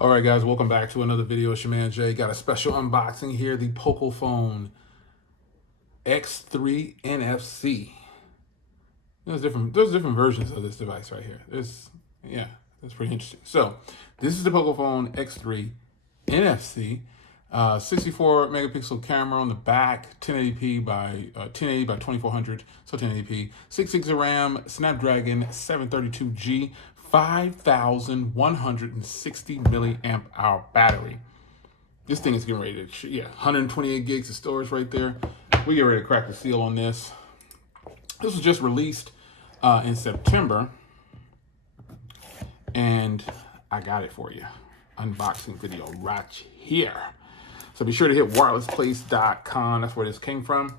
All right, guys, welcome back to another video. It's your man Jay. Got a special unboxing here, the Poco X3 NFC. There's different versions of this device right here. That's pretty interesting. So this is the Poco X3 NFC. 64 megapixel camera on the back, 1080p by 1080 by 2400, so 1080p. 6 gigs of RAM, Snapdragon 732G, 5,160 milliamp hour battery. This thing is getting ready to, 128 gigs of storage right there. We get ready to crack the seal on this. This was just released in September, and I got it for you. Unboxing video right here. So be sure to hit wirelessplace.com. That's where this came from.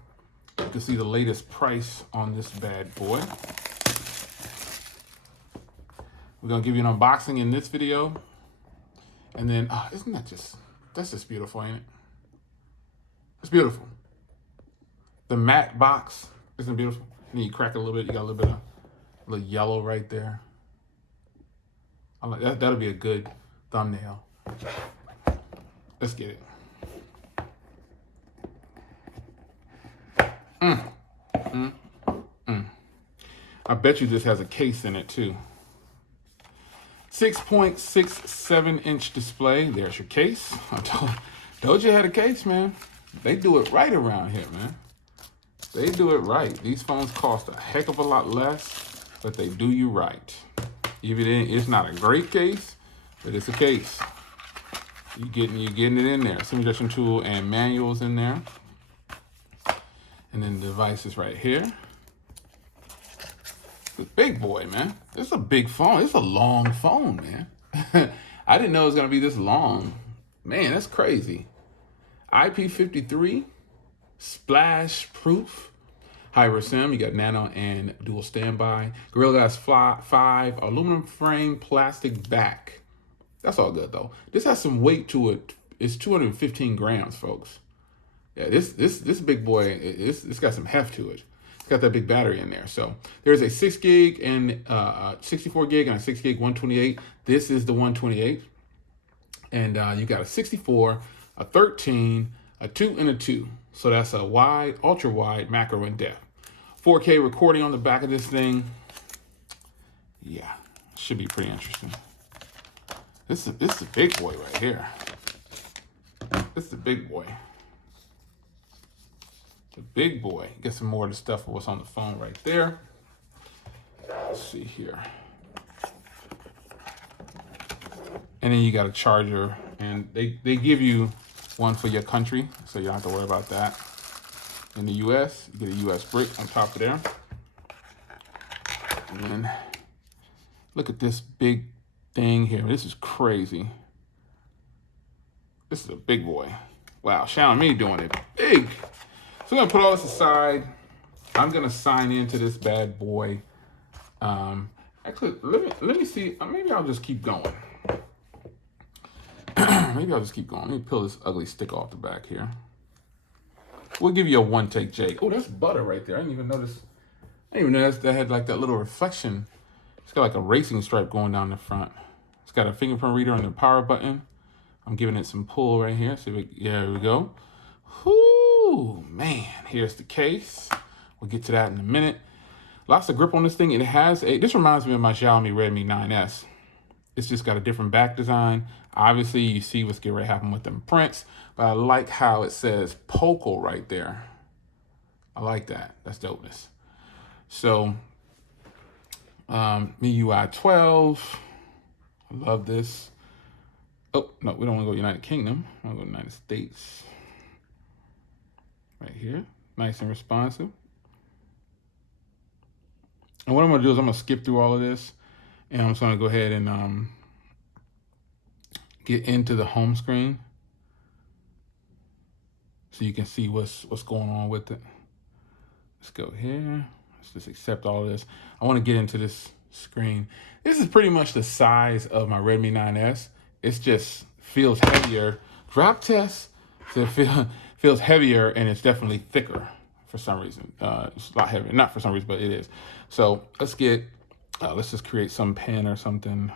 You can see the latest price on this bad boy. We're gonna give you an unboxing in this video. And then, that's just beautiful, ain't it? It's beautiful. The matte box, isn't it beautiful? And then you crack it a little bit, you got a little yellow right there. I like that. That'll be a good thumbnail. Let's get it. I bet you this has a case in it too. 6.67-inch display. There's your case. I told you it had a case, man. They do it right around here, man. They do it right. These phones cost a heck of a lot less, but they do you right. Even it's not a great case, but it's a case. You're getting it in there. SIM injection tool and manuals in there. And then the device is right here. It's a big boy, man. It's a big phone. It's a long phone, man. I didn't know it was going to be this long. Man, that's crazy. IP53, splash proof, high SIM. You got nano and dual standby. Gorilla Glass 5, aluminum frame, plastic back. That's all good, though. This has some weight to it. It's 215 grams, folks. Yeah, this big boy, it's got some heft to it. It's got that big battery in there. So there's a 6 gig and 64 gig and a 6 gig 128. This is the 128. And you got a 64, a 13, a 2, and a 2. So that's a wide, ultra wide, macro and depth. 4K recording on the back of this thing. Yeah, should be pretty interesting. This is a big boy right here. This is a big boy. The big boy. Get some more of the stuff of what's on the phone right there. Let's see here. And then you got a charger, and they give you one for your country, so you don't have to worry about that. In the US, you get a US brick on top of there. And then look at this big thing here. This is crazy. This is a big boy. Wow, Xiaomi doing it big. So I'm gonna put all this aside. I'm gonna sign into this bad boy. Actually, let me see. Maybe I'll just keep going. Maybe I'll just keep going. Let me peel this ugly stick off the back here. We'll give you a one-take, Jake. Oh, that's butter right there. I didn't even notice. I didn't even notice that had like that little reflection. It's got like a racing stripe going down the front. It's got a fingerprint reader and the power button. I'm giving it some pull right here. There we go. Whoo, man. Here's the case. We'll get to that in a minute. Lots of grip on this thing. This reminds me of my Xiaomi Redmi 9S. It's just got a different back design. Obviously, you see what's getting ready to happen with them prints, but I like how it says Poco right there. I like that. That's dopeness. So, MIUI 12. I love this. Oh, no, we don't want to go United Kingdom. I want to go United States. Right here. Nice and responsive. And what I'm going to do is I'm going to skip through all of this, and I'm just going to go ahead and get into the home screen so you can see what's going on with it. Let's go here. Let's just accept all of this. I want to get into this screen. This is pretty much the size of my Redmi 9S. It just feels heavier. Drop test, so it feels heavier, and it's definitely thicker for some reason. It's a lot heavier. Not for some reason, but it is. So let's just create some pen or something.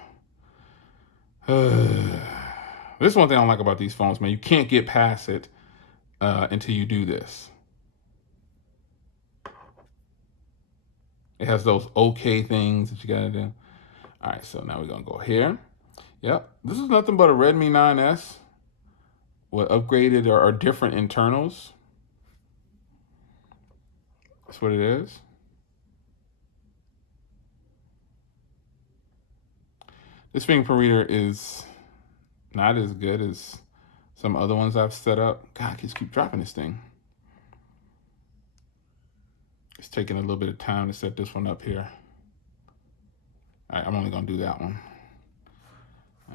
This is one thing I don't like about these phones, man. You can't get past it until you do this. It has those okay things that you gotta do. All right, so now we're gonna go here. Yep, this is nothing but a Redmi 9S with upgraded or different internals. That's what it is. This fingerprint reader is not as good as some other ones I've set up. God, I just keep dropping this thing. It's taking a little bit of time to set this one up here. All right, I'm only gonna do that one.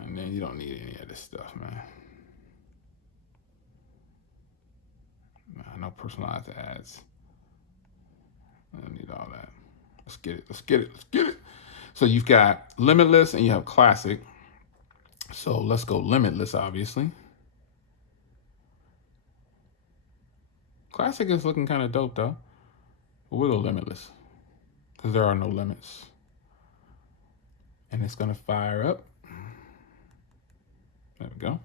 And then you don't need any of this stuff, man. No personalized ads. I don't need all that. Let's get it, let's get it, let's get it. So you've got limitless and you have classic. So let's go limitless, obviously. Classic is looking kind of dope though. But we'll go limitless because there are no limits. And it's gonna fire up. There we go.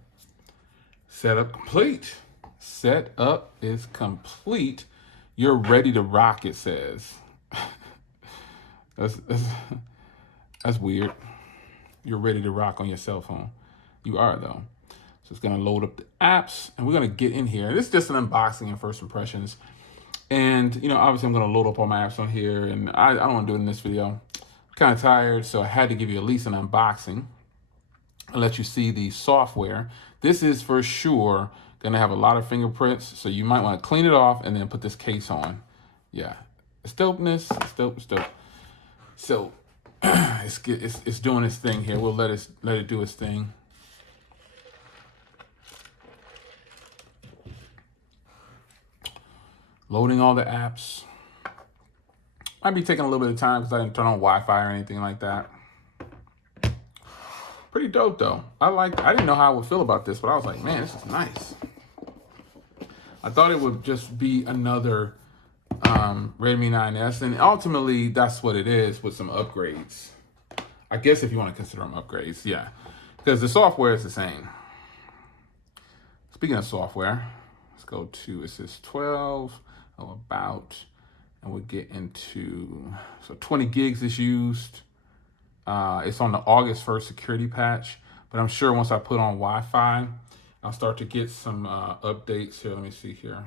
Setup complete. Setup is complete. You're ready to rock, it says. That's weird. You're ready to rock on your cell phone. You are though. So it's gonna load up the apps and we're gonna get in here. This is just an unboxing and first impressions. And you know, obviously I'm gonna load up all my apps on here and I don't wanna do it in this video. I'm kind of tired, so I had to give you at least an unboxing and let you see the software. This is for sure gonna have a lot of fingerprints, so you might wanna clean it off and then put this case on. Yeah, it's dopeness, it's dope, it's dope. So it's doing its thing here. We'll let it do its thing. Loading all the apps. Might be taking a little bit of time because I didn't turn on Wi-Fi or anything like that. Pretty dope though. I didn't know how I would feel about this, but I was like, man, this is nice. I thought it would just be another Redmi 9S, and ultimately that's what it is with some upgrades. I guess if you want to consider them upgrades, yeah, because the software is the same. Speaking of software, let's go to, it says 12, about, and we'll get into, so 20 gigs is used. It's on the August 1st security patch, but I'm sure once I put on Wi-Fi, I'll start to get some updates here. Let me see here.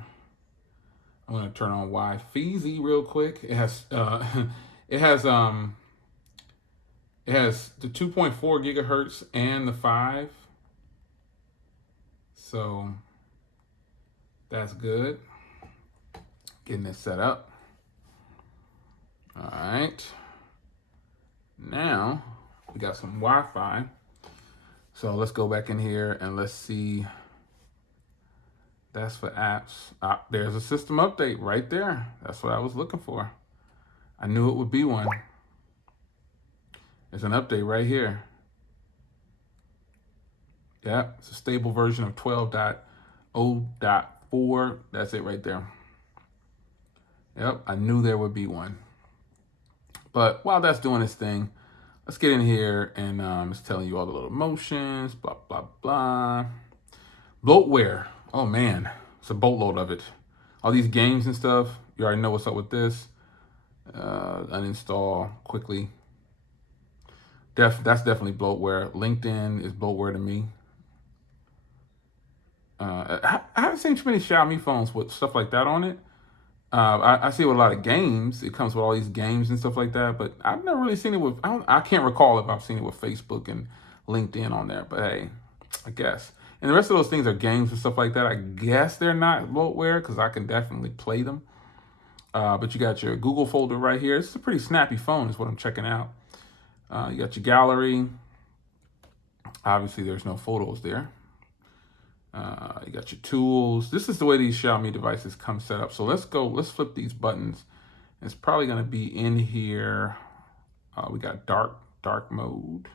I'm gonna turn on Wi-Fi real quick. It has it has the 2.4 gigahertz and the 5. So that's good. Getting it set up. All right. Now we got some Wi-Fi. So let's go back in here and let's see. That's for apps. There's a system update right there. That's what I was looking for. I knew it would be one. There's an update right here. Yeah, it's a stable version of 12.0.4. That's it right there. Yep, I knew there would be one. But while that's doing its thing, let's get in here and it's telling you all the little motions, blah, blah, blah. Bloatware. Oh man, it's a boatload of it. All these games and stuff, you already know what's up with this. Uninstall quickly. That's definitely bloatware. LinkedIn is bloatware to me. I haven't seen too many Xiaomi phones with stuff like that on it. I see it with a lot of games. It comes with all these games and stuff like that, but I've never really seen it with, I can't recall if I've seen it with Facebook and LinkedIn on there, but hey, I guess. And the rest of those things are games and stuff like that. I guess they're not bloatware because I can definitely play them. But you got your Google folder right here. It's a pretty snappy phone is what I'm checking out. You got your gallery. Obviously, there's no photos there. You got your tools. This is the way these Xiaomi devices come set up. So let's flip these buttons. It's probably going to be in here. We got dark mode.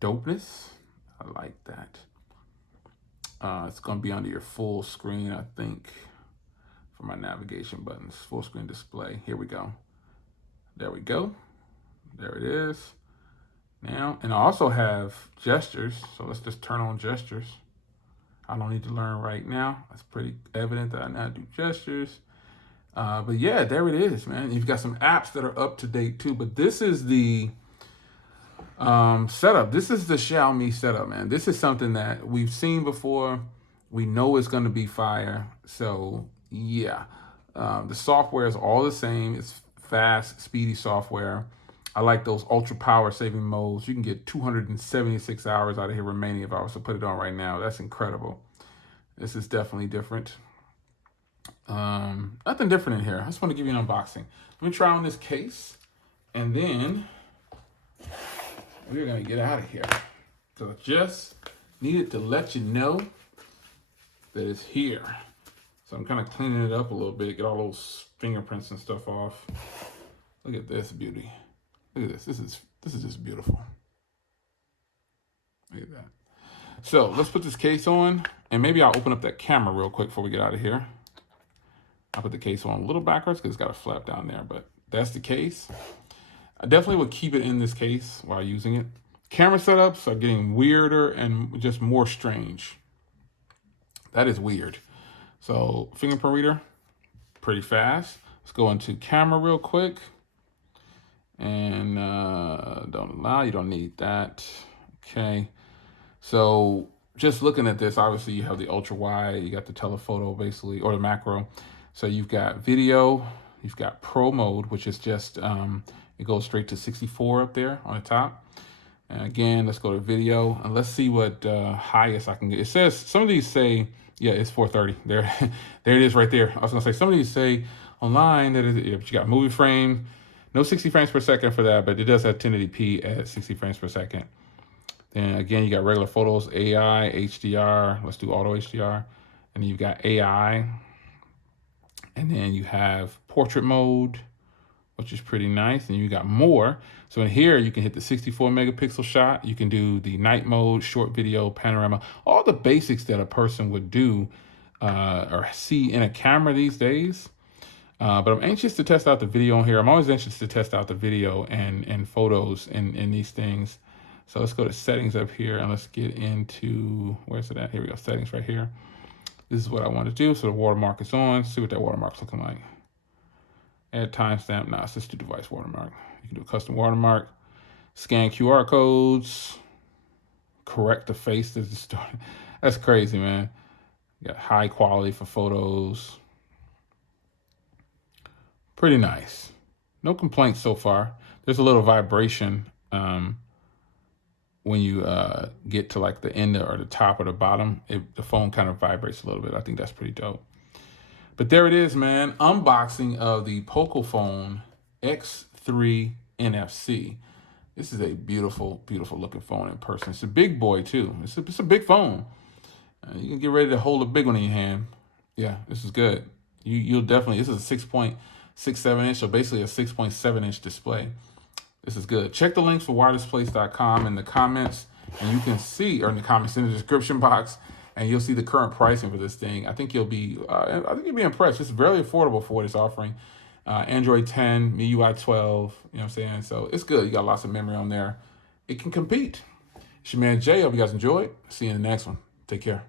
Dopeness. I like that. It's going to be under your full screen, I think, for my navigation buttons. Full screen display. Here we go. There we go. There it is. Now, and I also have gestures. So let's just turn on gestures. I don't need to learn right now. It's pretty evident that I now do gestures. But yeah, there it is, man. You've got some apps that are up to date too. But this is the setup. This is the Xiaomi setup, man. This is something that we've seen before. We know it's going to be fire. So yeah, the software is all the same. It's fast, speedy software. I like those ultra power saving modes. You can get 276 hours out of here remaining if I was to put it on right now. That's incredible. This is definitely different. Nothing different in here. I just want to give you an unboxing. Let me try on this case, and then we're gonna get out of here. So just needed to let you know that it's here. So I'm kind of cleaning it up a little bit, get all those fingerprints and stuff off. Look at this beauty. Look at this. This is just beautiful. Look at that. So let's put this case on, and maybe I'll open up that camera real quick before we get out of here. I'll put the case on a little backwards because it's got a flap down there, but that's the case. I definitely would keep it in this case while using it. Camera setups are getting weirder and just more strange. That is weird. So fingerprint reader, pretty fast. Let's go into camera real quick. And don't allow, you don't need that. Okay. So just looking at this, obviously you have the ultra wide, you got the telephoto basically, or the macro. So you've got video, you've got pro mode, which is just, it goes straight to 64 up there on the top. And again, let's go to video and let's see what highest I can get. It says, some of these say, yeah, it's 430. There, there it is right there. I was gonna say, some of these say online that yeah, but you got movie frame, no 60 frames per second for that, but it does have 1080p at 60 frames per second. Then again, you got regular photos, AI, HDR. Let's do auto HDR. And then you've got AI. And then you have portrait mode, which is pretty nice. And you got more. So in here, you can hit the 64 megapixel shot. You can do the night mode, short video, panorama, all the basics that a person would do or see in a camera these days. But I'm anxious to test out the video on here. I'm always anxious to test out the video and photos in these things. So let's go to settings up here and let's get into, where's it at? Here we go, settings right here. This is what I want to do. So the watermark is on. See what that watermark's looking like. Add timestamp. Nah, it's just a device watermark. You can do a custom watermark. Scan QR codes. Correct the face that's distorted. That's crazy, man. You got high quality for photos. Pretty nice. No complaints so far. There's a little vibration when you get to like the end or the top or the bottom. The phone kind of vibrates a little bit. I think that's pretty dope. But there it is, man. Unboxing of the Poco phone X3 NFC. This is a beautiful, beautiful looking phone in person. It's a big boy too. It's a big phone. You can get ready to hold a big one in your hand. Yeah, this is good. You'll definitely, this is a 6.67 inch, so basically a 6.7 inch display. This is good. Check the links for wirelessplace.com in the comments, and you can see, or in the comments in the description box, and you'll see the current pricing for this thing. I think you'll be impressed. It's very affordable for what it's offering. Android 10, MIUI 12, you know what I'm saying? So it's good. You got lots of memory on there. It can compete. It's your man Jay. Hope you guys enjoyed. See you in the next one. Take care.